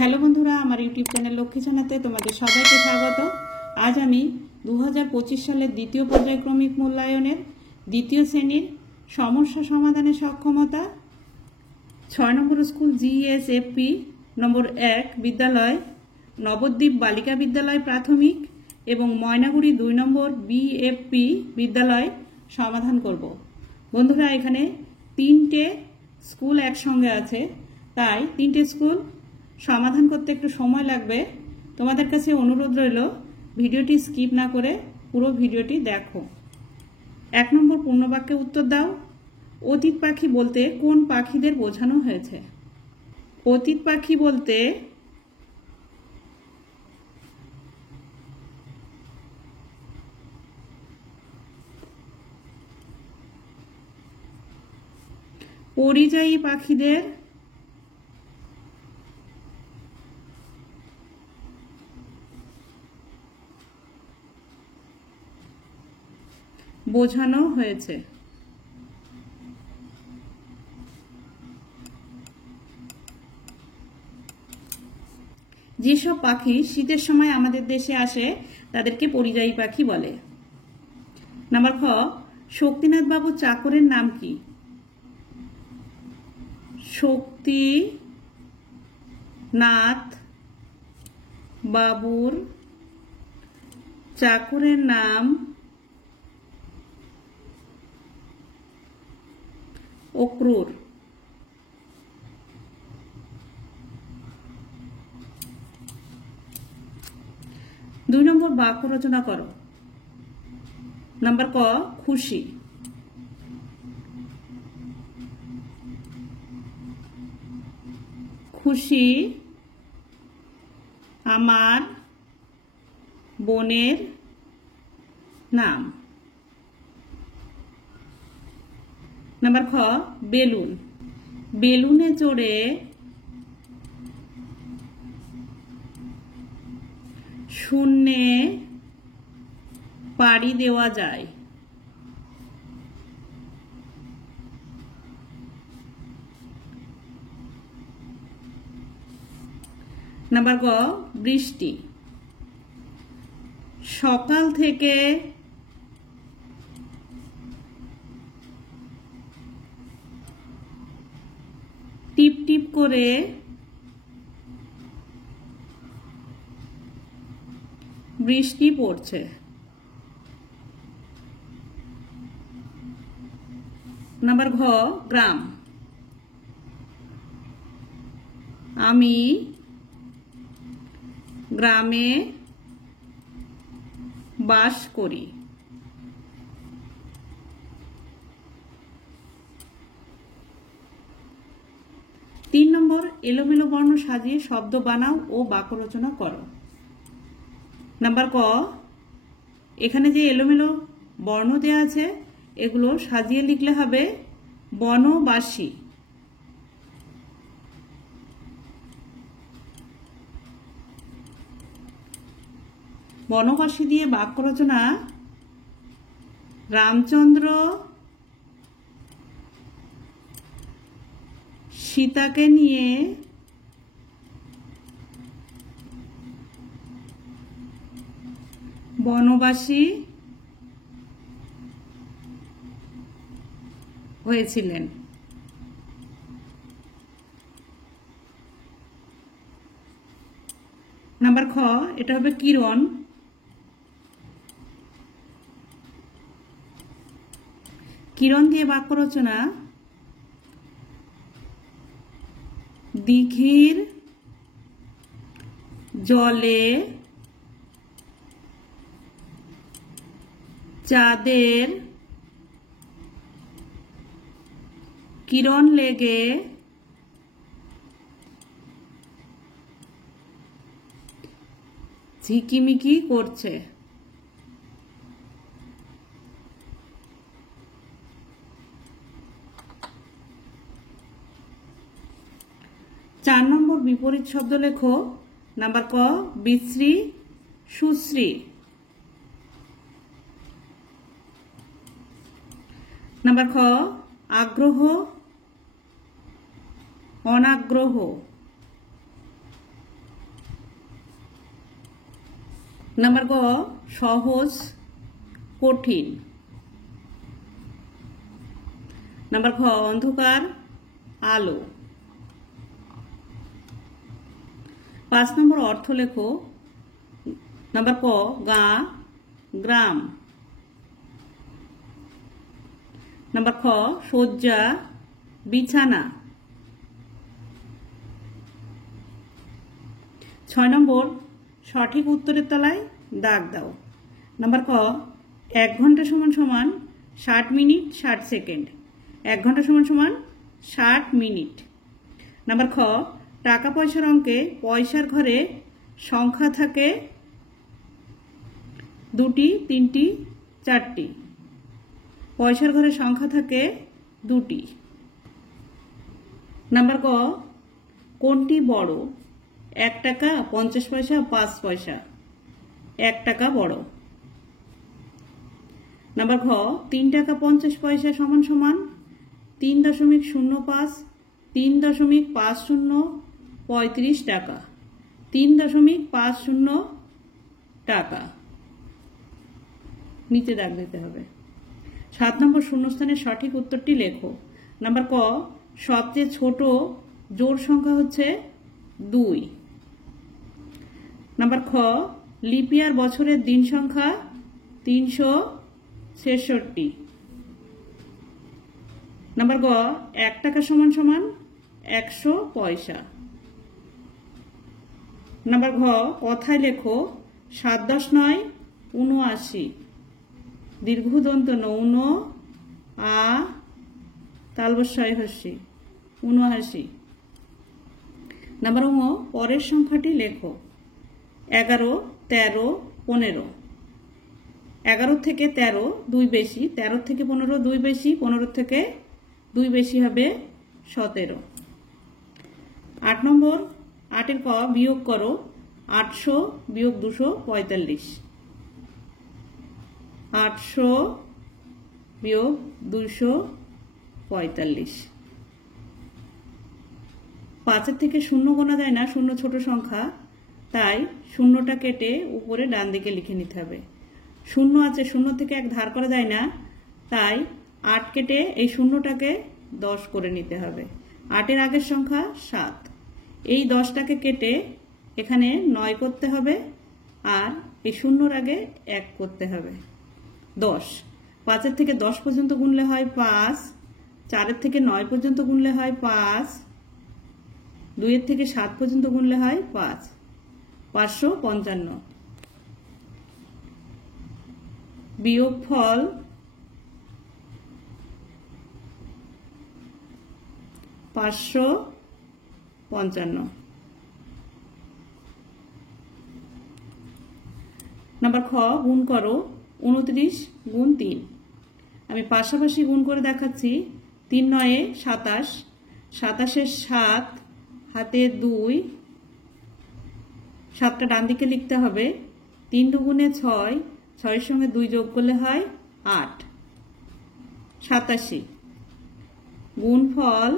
Hello বন্ধুরা, আমার YouTube channel Lakshmi ছানাতে তোমাদের সবাইকে স্বাগত। আজ আমি 2025 সালের দ্বিতীয় পর্যায়ক্রমিক মূল্যায়নের দ্বিতীয় শ্রেণীর সমস্যা সমাধানের সক্ষমতা 6 নম্বর স্কুল জিএসএফপি নম্বর 1 বিদ্যালয়, নবদ্বীপ বালিকা বিদ্যালয় প্রাথমিক এবং ময়নাগুড়ি 2 নম্বর বিএফপি বিদ্যালয় সমাধান করব। বন্ধুরা, এখানে 3টে স্কুল একসঙ্গে আছে, তাই 3টে স্কুল সমাধান করতে একটু সময় লাগবে। তোমাদের কাছে অনুরোধ রইল ভিডিওটি স্কিপ না করে পুরো ভিডিওটি দেখো। 1 নম্বর পূর্ণবাক্যে উত্তর দাও। অতীত পাখি বলতে কোন পাখিদের বোঝানো হয়েছে? অতীত পাখি বলতে পরিযায়ী পাখিদের বোঝানো হয়েছে। যেসব পাখি শীতের সময় আমাদের দেশে আসে তাদেরকে পরিযায়ী পাখি বলে। নাম্বার খ, শক্তিনাথ বাবুর চাকরের নাম কি? শক্তিনাথ বাবুর চাকরের নাম অক্রুর। 2 নম্বর বাক্য রচনা করো। নাম্বার ক, খুশি। খুশি আমার বোনের নাম। নাম্বার খ, বেলুন। বেলুনে চড়ে শূন্যে পাড়ি দেওয়া যায়। নাম্বার গ, বৃষ্টি। সকাল থেকে টিপ টিপ করে বৃষ্টি পড়ছে। নাম্বার ঘ, গ্রাম। আমি গ্রামে বাস করি। তিন নম্বর, এলোমেলো বর্ণ সাজিয়ে শব্দ বানাও ও বাক্য রচনা করো। নাম্বার ক, এখানে যে এলোমেলো বর্ণ দেওয়া আছে এগুলো সাজিয়ে লিখলে হবে বনবাসী। বনবাসী দিয়ে বাক্য রচনা, রামচন্দ্র সীতাকে নিয়ে বনবাসী হয়েছিলেন। নাম্বার খ, এটা হবে কিরণ। কিরণ দিয়ে বাক্য রচনা, দিঘির জলে চাঁদের কিরণ লেগে ঝিকিমিকি করছে। 4 নম্বর বিপরীত শব্দ লেখো। নাম্বার ক, বিশ্রী সুশ্রী। নাম্বার খ, আগ্রহ অনাগ্রহ। নাম্বার গ সহজ কঠিন। নাম্বার খ অন্ধকার আলো। 5 নম্বর অর্থ লেখো। নাম্বার ক গাঁ গ্রাম। নাম্বার খ শয্যা বিছানা। 6 নম্বর সঠিক উত্তরের তলায় দাগ দাও। নাম্বার ক 1 ঘন্টা সমান সমান 60 মিনিট 60 সেকেন্ড। 1 ঘন্টা সমান সমান 60 মিনিট। নাম্বার খ টাকা পয়সার অঙ্কে পয়সার ঘরে সংখ্যা থাকে 2টি 3টি 4টি। পয়সার ঘরে সংখ্যা থাকে 2টি। নাম্বার ক কোনটি বড়? 1 টাকা 50 পয়সা 5 পয়সা। 1 টাকা বড়। নাম্বার খ 3 টাকা 50 পয়সা সমান সমান 3.05 3.50 35 টাকা। 3.50 টাকা। নিচে দাগ দিতে হবে। 7 নম্বর শূন্যস্থানের সঠিক উত্তরটি লেখো। নাম্বার ক সবচেয়ে ছোট জোড় সংখ্যা হচ্ছে 2। নাম্বার খ লিপিয়ার বছরের দিন সংখ্যা 366। নাম্বার গ 1 টাকা সমান সমান 100 পয়সা। নাম্বার ঘ কথায় লেখো 7 10 9 79। দীর্ঘদন্ত নৌন আ তালবস্যয় হস্যি 79। নাম্বার ঙ পরের সংখ্যাটি লেখো। 11 13 15। 11 থেকে 13 2 বেশি, 13 থেকে 15 2 বেশি, 15 থেকে 2 বেশি হবে 17। 8 নম্বর 8 ক বিয়োগ করো। 800 বিয়োগ 245। 800 বিয়োগ 245। 5 থেকে 0 গোনা যায় না, 0 ছোট সংখ্যা, তাই 0টা কেটে উপরে ডান দিকে লিখে নিতে হবে। 0 আছে, 0 থেকে 1 ধার করা যায় না, তাই 8 কেটে এই 0টাকে 10 করে নিতে হবে। 8-এর আগের সংখ্যা 7। এই 10টাকে কেটে এখানে 9 করতে হবে, আর এই 0-র আগে 1 করতে হবে। 10। 5-এর থেকে 10 পর্যন্ত গুনলে হয় 5। 4-এর থেকে 9 পর্যন্ত গুনলে হয় 5। 2-এর থেকে 7 পর্যন্ত গুনলে হয় 5। 555। বিয়োগফল 555। নাম্বার খ গুণ করো 29 গুণ 3। আমি পাশাপাশি গুণ করে দেখাচ্ছি। 3 9 27, 27-এর 7 হাতে 2, 7টা ডান দিকে লিখতে হবে। 3 দুগুণে 6, 6-এর সঙ্গে 2 যোগ করলে হয় 8। 87। গুণফল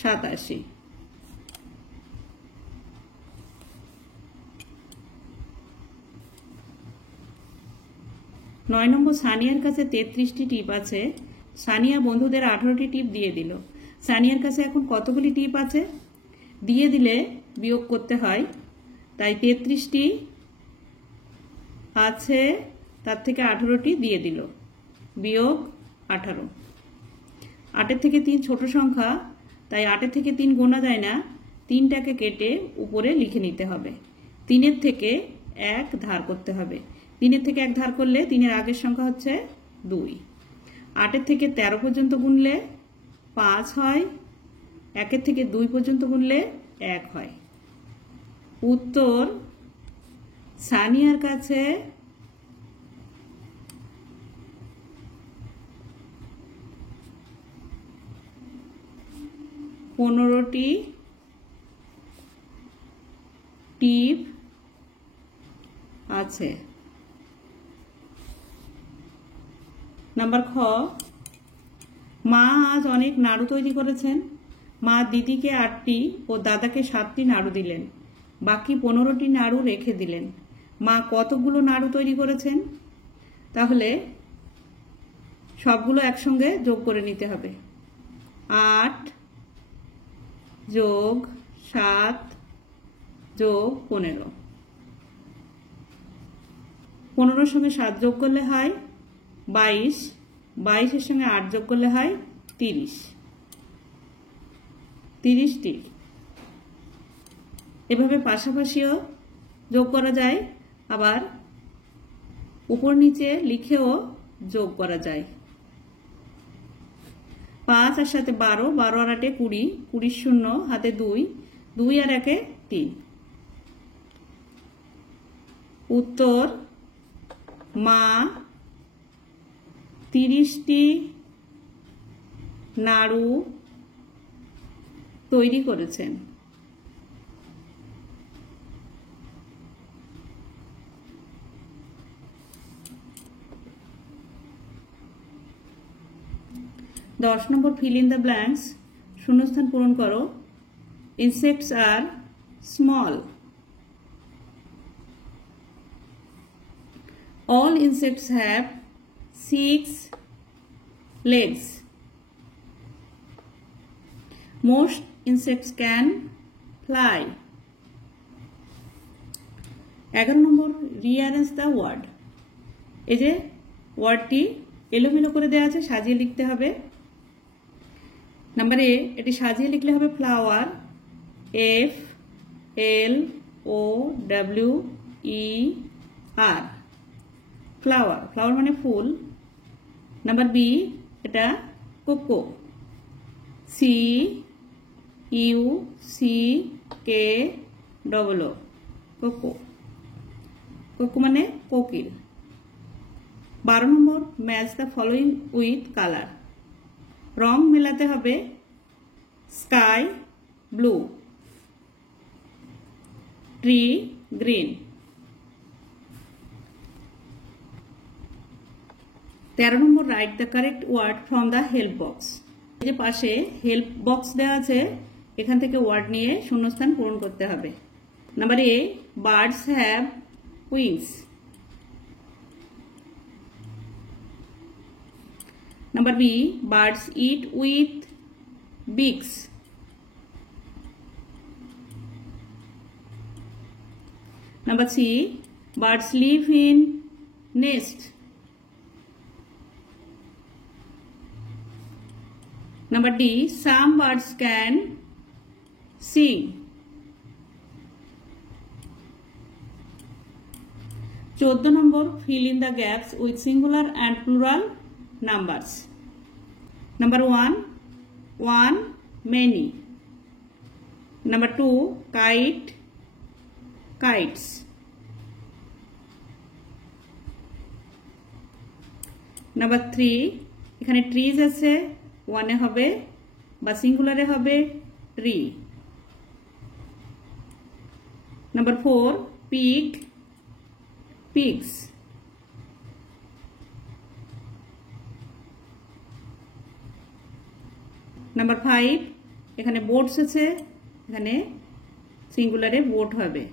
87। 9 নম্বর সানিয়ার কাছে 33টি টিপ আছে। সানিয়া বন্ধুদের 18টি টিপ দিয়ে দিল। সানিয়ার কাছে এখন কতগুলি টিপ আছে? দিয়ে দিলে বিয়োগ করতে হয়, তাই 33টি আছে, তার থেকে 18টি দিয়ে দিল, বিয়োগ 18। 8-এর থেকে 3 ছোট সংখ্যা, তাই 8-এর থেকে 3 গোনা যায় না, 3টাকে কেটে উপরে লিখে নিতে হবে। 3-এর থেকে 1 ধার করতে হবে। 3-এর থেকে 1 ধার করলে 3-এর আগের সংখ্যা হচ্ছে 2। 8-এর থেকে 13 পর্যন্ত গুনলে 5 হয়। 1-এর থেকে 2 পর্যন্ত গুনলে 1 হয়। উত্তর সানিয়ার কাছে 15টি টিপ আছে। নাম্বার খ মা আজ অনেক নাড়ু তৈরি করেছেন। মা দিদিকে 8টি ও দাদাকে 7টি নাড়ু দিলেন, বাকি 15টি নাড়ু রেখে দিলেন। মা কতগুলো নাড়ু তৈরি করেছেন? তাহলে সবগুলো একসঙ্গে যোগ করে নিতে হবে। 8 যোগ 7 যোগ 15। 15-র সঙ্গে 7 যোগ করলে হয় 22, 22-এর সঙ্গে 8 যোগ করলে হয় 30, 30টি। এভাবে পাশাপাশিও যোগ করা যায়, আবার উপর নিচে লিখেও যোগ করা যায়। 5 আর 7 12, 12 আর 8 20, 20 শূন্য হাতে 2, 2 আর 1 3। উত্তর, মা 30টি নাড়ু তৈরি করেছেন। দশ নম্বর, ফিল ইন দ্য ব্ল্যাঙ্কস, শূন্যস্থান পূরণ করো। Insects R small. All insects have 6 legs. Most insects can fly. 11 number, rearrange the word. এই যে ওয়ার্ডটি এলোমেলো করে দেওয়া আছে, সাজিয়ে লিখতে হবে। নাম্বার এ, এটি সাজিয়ে লিখলে হবে ফ্লাওয়ার, FLOWER, ফ্লাওয়ার, ফ্লাওয়ার মানে ফুল। নাম্বার বি, এটা কোকো, CUCKO, কোকো, কোকো মানে কোকিল। 12 number, match the following with colour. রং মেলাতে হবে sky blue, tree green. 13 number, write the correct word from the help box. এই যে পাশে হেল্প বক্স দেওয়া আছে, এখান থেকে ওয়ার্ড নিয়ে শূন্যস্থান পূরণ করতে হবে। Number A, birds have wings. Number B, birds eat with beaks. Number C, birds live in nest. Number D, some birds can sing. 14 number, fill in the gaps with singular and plural numbers. Number 1, one, many. Number 2, kite, kites. Number 3, এখানে trees আছে, ওয়ানে হবে বা সিঙ্গুলারে হবে tree. Number 4, pig, pigs. Number 5, এখানে boats আছে, এখানে সিঙ্গুলারে boat হবে।